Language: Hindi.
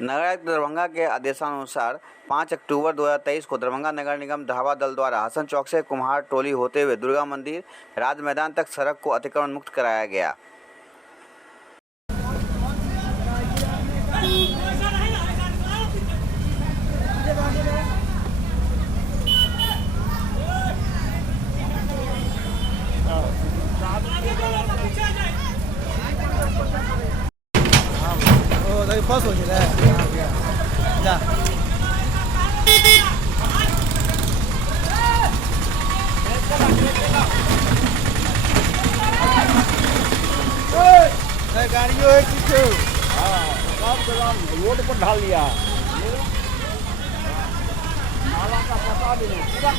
नगर आयुक्त दरभंगा के आदेशानुसार 5 अक्टूबर 2023 को दरभंगा नगर निगम धावा दल द्वारा हसन चौक से कुम्हार टोली होते हुए दुर्गा मंदिर राज मैदान तक सड़क को अतिक्रमण मुक्त कराया गया। फर्स्ट हो गया जा गाड़ियों है कुछ रोड पर ढाल लिया नाला का पता भी नहीं पूरा